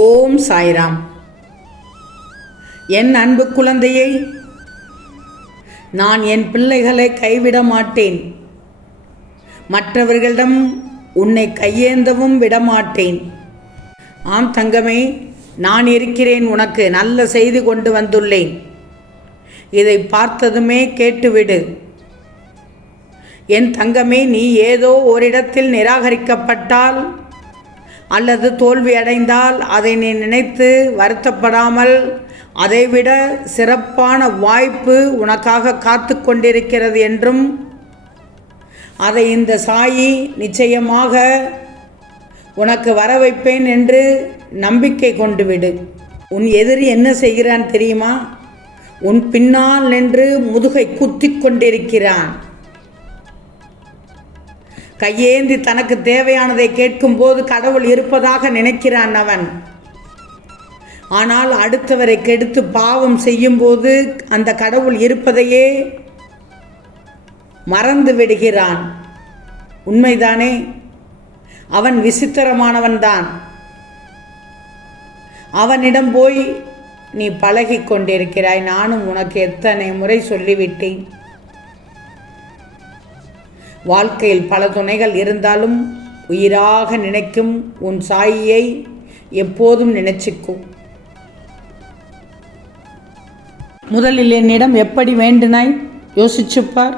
ஓம் சாய்ராம். என் அன்பு குழந்தையை நான் என் பிள்ளைகளை கைவிட மாட்டேன். மற்றவர்களிடம் உன்னை கையேந்தவும் விடமாட்டேன் ஆம் தங்கமே நான் இருக்கிறேன் உனக்கு நல்ல செய்தி கொண்டு வந்துள்ளேன். இதை பார்த்ததுமே கேட்டுவிடு. என் தங்கமே நீ ஏதோ ஓரிடத்தில் நிராகரிக்கப்பட்டால் அல்லது தோல்வி அடைந்தால் அதை நீ நினைத்து வருத்தப்படாமல் அதைவிட சிறப்பான வாய்ப்பு உனக்காக காத்து கொண்டிருக்கிறது என்றும் அதை இந்த சாயி நிச்சயமாக உனக்கு வர வைப்பேன் என்று நம்பிக்கை கொண்டு விடு உன் எதிரி என்ன செய்கிறான் தெரியுமா? உன் பின்னால் நின்று முதுகை குத்திக் கொண்டிருக்கிறான். கையேந்தி தனக்கு தேவையானதை கேட்கும்போது கடவுள் இருப்பதாக நினைக்கிறான் அவன். ஆனால் அடுத்தவரை கெடுத்து பாவம் செய்யும்போது அந்த கடவுள் இருப்பதையே மறந்து விடுகிறான். உண்மைதானே? அவன் விசித்திரமானவன்தான் அவனிடம் போய் நீ பழகிக் கொண்டிருக்கிறாய். நானும் உனக்கு எத்தனை முறை சொல்லிவிட்டேன். வாழ்க்கையில் பல துணைகள் இருந்தாலும் உயிராக நினைக்கும் உன் சாயியை எப்போதும் நினைச்சுக்கும் முதலில் என்னிடம் எப்படி வேண்டுனாய்? யோசிச்சுப்பார்.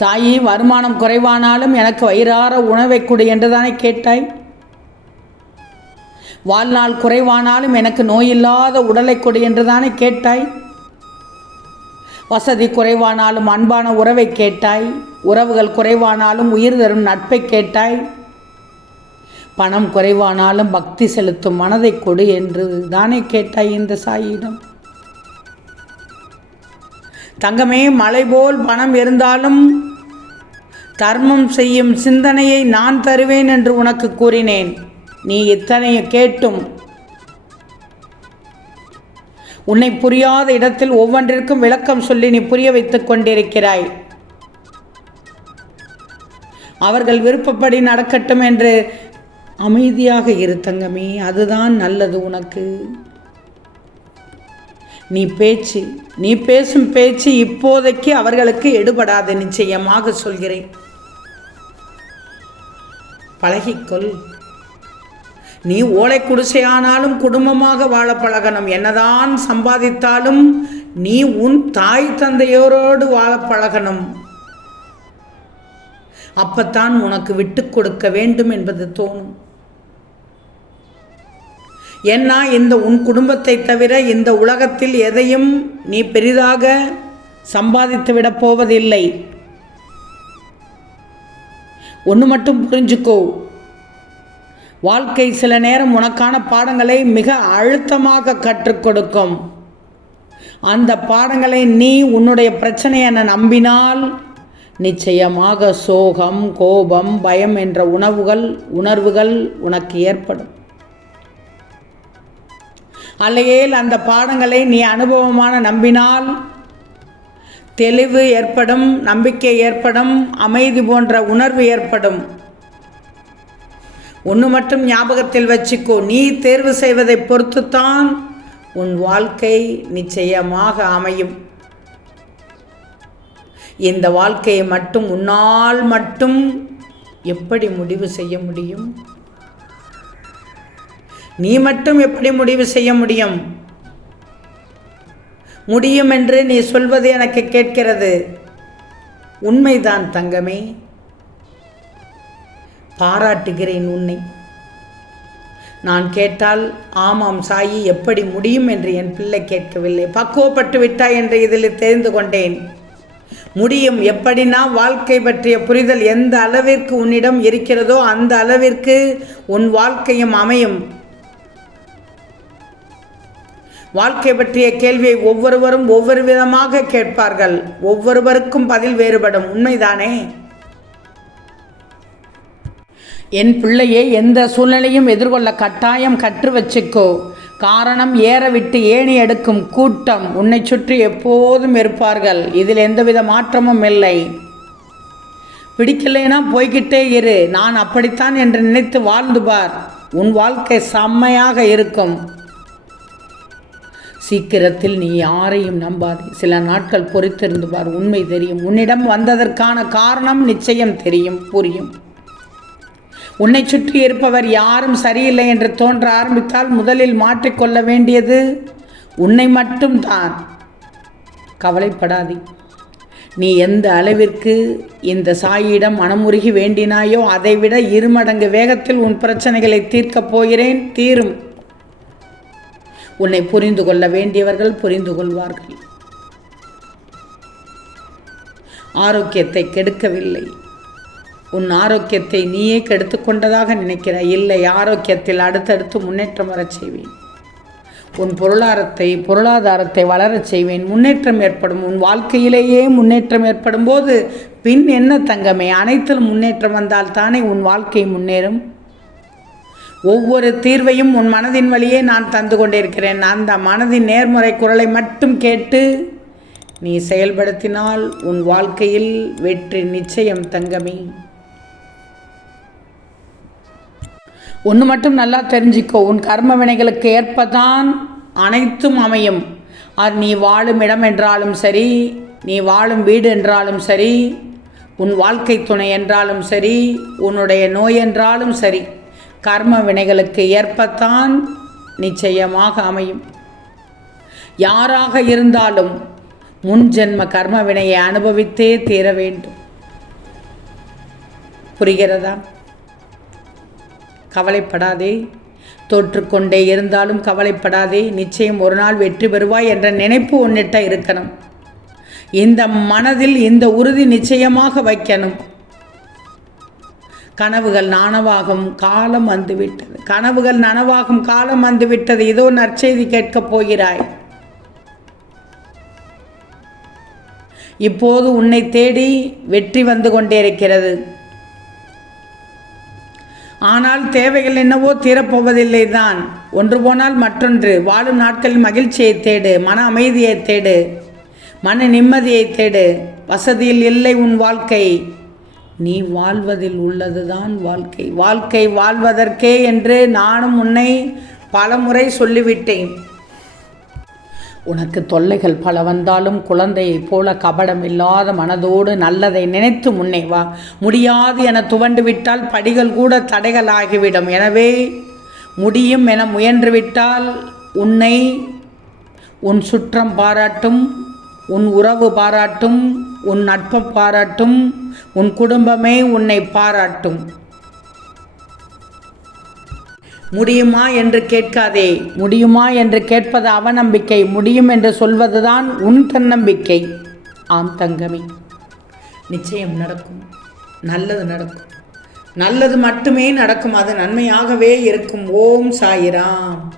சாயி வருமானம் குறைவானாலும் எனக்கு வயிறார உணவை கொடு என்றுதானே கேட்டாய்? வாழ்நாள் குறைவானாலும் எனக்கு நோயில்லாத உடலை கொடு என்றுதானே கேட்டாய்? வசதி குறைவானாலும் அன்பான உறவை கேட்டாய். உறவுகள் குறைவானாலும் உயிர் தரும் நட்பை கேட்டாய். பணம் குறைவானாலும் பக்தி செலுத்தும் மனதை கொடு என்று தானே கேட்டாய் இந்த சாயிடம். தங்கமே மலை போல் பணம் இருந்தாலும் தர்மம் செய்யும் சிந்தனையை நான் தருவேன் என்று உனக்கு கூறினேன். நீ இத்தனையை கேட்டும் உன்னை புரியாத இடத்தில் ஒவ்வொன்றிற்கும் விளக்கம் சொல்லி நீ புரிய வைத்துக் கொண்டிருக்கிறாய். அவர்கள் விருப்பப்படி நடக்கட்டும் என்று அமைதியாக இரு தங்கமே அதுதான் நல்லது உனக்கு. நீ பேச்சு நீ பேசும் பேச்சு இப்போதைக்கு அவர்களுக்கு எடுபடாது நிச்சயமாக சொல்கிறேன். பழகிக்கொள். நீ ஓலை குடிசையானாலும் குடும்பமாக வாழ பழகணும். என்னதான் சம்பாதித்தாலும் நீ உன் தாய் தந்தையோரோடு வாழ பழகணும். அப்பத்தான் உனக்கு விட்டு கொடுக்க வேண்டும் என்பது தோணும். ஏன்னா இந்த உன் குடும்பத்தை தவிர இந்த உலகத்தில் எதையும் நீ பெரிதாக சம்பாதித்து விட போவதில்லை. ஒன்று மட்டும் புரிஞ்சுக்கோ. வாழ்க்கை சில நேரம் உனக்கான பாடங்களை மிக அழுத்தமாக கற்றுக் கொடுக்கும். அந்த பாடங்களை நீ உன்னுடைய பிரச்சனை என நம்பினால் நிச்சயமாக சோகம் கோபம் பயம் என்ற உணவுகள் உணர்வுகள் உனக்கு ஏற்படும். அல்லையேல் அந்த பாடங்களை நீ அனுபவமான நம்பினால் தெளிவு ஏற்படும் நம்பிக்கை ஏற்படும் அமைதி போன்ற உணர்வு ஏற்படும். ஒன்று மட்டும் ஞாபகத்தில் வச்சுக்கோ நீ தேர்வு செய்வதை பொறுத்துத்தான் உன் வாழ்க்கை நிச்சயமாக அமையும். இந்த வாழ்க்கையை மட்டும் உன்னால் மட்டும் எப்படி முடிவு செய்ய முடியும்? நீ மட்டும் எப்படி முடிவு செய்ய முடியும்? முடியும் என்று நீ சொல்வது எனக்கு கேட்கிறது. உண்மைதான் தங்கமே. பாராட்டுகிறேன் உன்னை. நான் கேட்டால் ஆமாம் சாயி எப்படி முடியும்? என்று என் பிள்ளை கேட்கவில்லை. பக்குவப்பட்டு விட்டாய் என்று இதில் தெரிந்து கொண்டேன். முடியும். எப்படின்னா வாழ்க்கை பற்றிய புரிதல் எந்த அளவிற்கு உன்னிடம் இருக்கிறதோ அந்த அளவிற்கு உன் வாழ்க்கையும் அமையும். வாழ்க்கை பற்றிய கேள்வியை ஒவ்வொருவரும் ஒவ்வொரு விதமாக கேட்பார்கள். ஒவ்வொருவருக்கும் பதில் வேறுபடும். உண்மைதானே? என் பிள்ளையை எந்த சூழ்நிலையும் எதிர்கொள்ள கட்டாயம் கற்று வச்சுக்கோ. காரணம் ஏற விட்டு ஏணி எடுக்கும் கூட்டம் உன்னை சுற்றி எப்போதும் இருப்பார்கள். இதில் எந்தவித மாற்றமும் இல்லை. பிடிக்கலைன்னா போய்கிட்டே இரு. நான் அப்படித்தான் என்று நினைத்து வாழ்ந்து பார். உன் வாழ்க்கை செம்மையாக இருக்கும். சீக்கிரத்தில் நீ யாரையும் நம்பாதே. சில நாட்கள் பொறுத்திருந்து பார். உண்மை தெரியும். உன்னிடம் வந்ததற்கான காரணம் நிச்சயம் தெரியும் புரியும். உன்னை சுற்றி இருப்பவர் யாரும் சரியில்லை என்று தோன்ற ஆரம்பித்தால் முதலில் மாற்றிக்கொள்ள வேண்டியது உன்னை மட்டும்தான். கவலைப்படாதே. நீ எந்த அளவிற்கு இந்த சாயிடம் மனமுருகி வேண்டினாயோ அதைவிட இருமடங்கு வேகத்தில் உன் பிரச்சனைகளை தீர்க்கப் போகிறேன். தீரும். உன்னை புரிந்து கொள்ள வேண்டியவர்கள் புரிந்து கொள்வார்கள். ஆரோக்கியத்தை கெடுக்கவில்லை. உன் ஆரோக்கியத்தை நீயே கெடுத்து கொண்டதாக நினைக்கிறாய். இல்லை ஆரோக்கியத்தில் அடுத்தடுத்து முன்னேற்றம் வரச் செய்வேன். உன் பொருளாதாரத்தை பொருளாதாரத்தை வளரச் செய்வேன். முன்னேற்றம் ஏற்படும். உன் வாழ்க்கையிலேயே முன்னேற்றம் ஏற்படும் போது பின் என்ன தங்கமே? அனைத்திலும் முன்னேற்றம் வந்தால் தானே உன் வாழ்க்கை முன்னேறும்? ஒவ்வொரு தீர்வையும் உன் மனதின் வழியே நான் தந்து கொண்டிருக்கிறேன். அந்த மனதின் நேர்முறை குரலை மட்டும் கேட்டு நீ செயல்படுத்தினால் உன் வாழ்க்கையில் வெற்றி நிச்சயம் தங்கமே. ஒன்று மட்டும் நல்லா தெரிஞ்சுக்கோ. உன் கர்ம வினைகளுக்கு ஏற்பதான் அனைத்தும் அமையும். அது நீ வாழும் இடம் என்றாலும் சரி நீ வாழும் வீடு என்றாலும் சரி உன் வாழ்க்கை துணை என்றாலும் சரி உன்னுடைய நோய் என்றாலும் சரி கர்ம வினைகளுக்கு ஏற்பத்தான் நிச்சயமாக அமையும். யாராக இருந்தாலும் முன் ஜென்ம கர்ம வினையை அனுபவித்தே தீர வேண்டும். புரிகிறதா? கவலைப்படாதே. தோற்றுக்கொண்டே இருந்தாலும் கவலைப்படாதே. நிச்சயம் ஒரு நாள் வெற்றி பெறுவாய் என்ற நினைப்பு ஒன்னிட்ட இருக்கணும். இந்த மனதில் இந்த உறுதி நிச்சயமாக வைக்கணும். கனவுகள் நனவாகும் காலம் வந்துவிட்டது. கனவுகள் நனவாகும் காலம் வந்துவிட்டது. இதோ நற்செய்தி கேட்கப் போகிறாய். இப்போது உன்னை தேடி வெற்றி வந்து கொண்டே இருக்கிறது. ஆனால் தேவைகள் என்னவோ தீரப்போவதில்லை தான். ஒன்று போனால் மற்றொன்று. வாழும் நாட்களில் மகிழ்ச்சியை தேடு மன அமைதியை தேடு மன நிம்மதியை தேடு. வசதியில் இல்லை உன் வாழ்க்கை. நீ வாழ்வதில் உள்ளதுதான் வாழ்க்கை. வாழ்க்கை வாழ்வதற்கே என்று நானும் உன்னை பலமுறை சொல்லிவிட்டேன். உனக்கு தொல்லைகள் பல வந்தாலும் குழந்தையைப் போல கபடம் இல்லாத மனதோடு நல்லதை நினைத்து முன்னே வா. முடியாது என துவண்டு விட்டால் படிகள் கூட தடைகள் ஆகிவிடும் எனவே முடியும் என முயன்றுவிட்டால் உன்னை உன் சுற்றம் பாராட்டும் உன் உறவு பாராட்டும் உன் நட்பம் பாராட்டும் உன் குடும்பமே உன்னை பாராட்டும். முடியுமா என்று கேட்காதே. முடியுமா என்று கேட்பது அவநம்பிக்கை. முடியும் என்று சொல்வதுதான் உன் தன்னம்பிக்கை. ஆம் தங்கமே. நிச்சயம் நடக்கும். நல்லது நடக்கும். நல்லது மட்டுமே நடக்கும். அது நன்மையாகவே இருக்கும். ஓம் சாயிராம்.